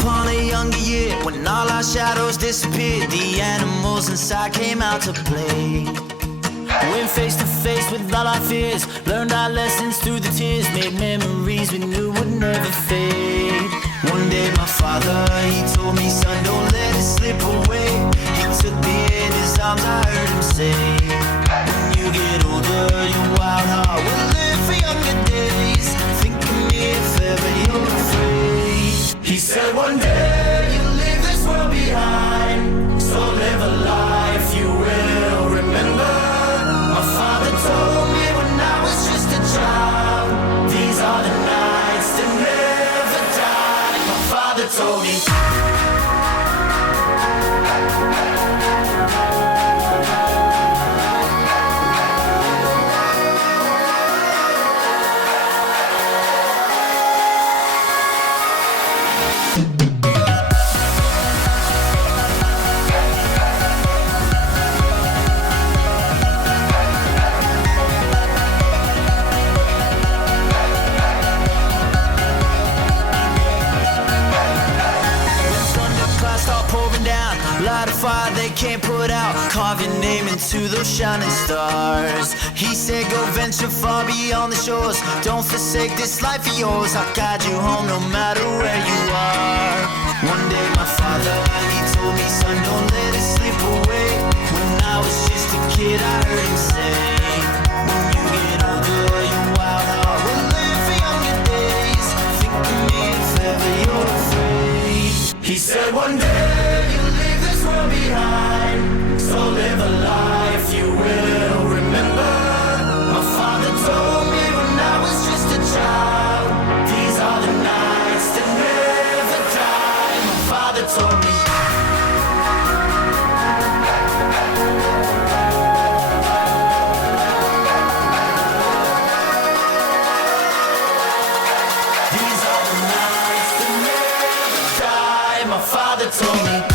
upon a younger year, when all our shadows disappeared, the animals inside came out to play. Went face to face with all our fears, learned our lessons through the tears, made memories we knew would never fade. One day my father, he told me, son, don't let it slip away. He took me in his arms, I heard him say, when you get older, your wild heart will live for younger days. Think of me if ever you're afraid. He said one day you'll leave this world behind, so live a life you will remember. My father told me when I was just a child, these are the nights that never die. My father told me. Light a fire they can't put out, carve your name into those shining stars. He said go venture far beyond the shores, don't forsake this life of yours. I'll guide you home no matter where you are. One day my father, he told me, son, don't let it slip away. When I was just a kid I heard him say, when you get older your wild heart will live for younger days. Think of me if ever you're afraid. He said one day you'll leave this world behind, so live a life you will remember. My father told me when I was just a child, these are the nights that never die. My father told me. These are the nights that never die. My father told me.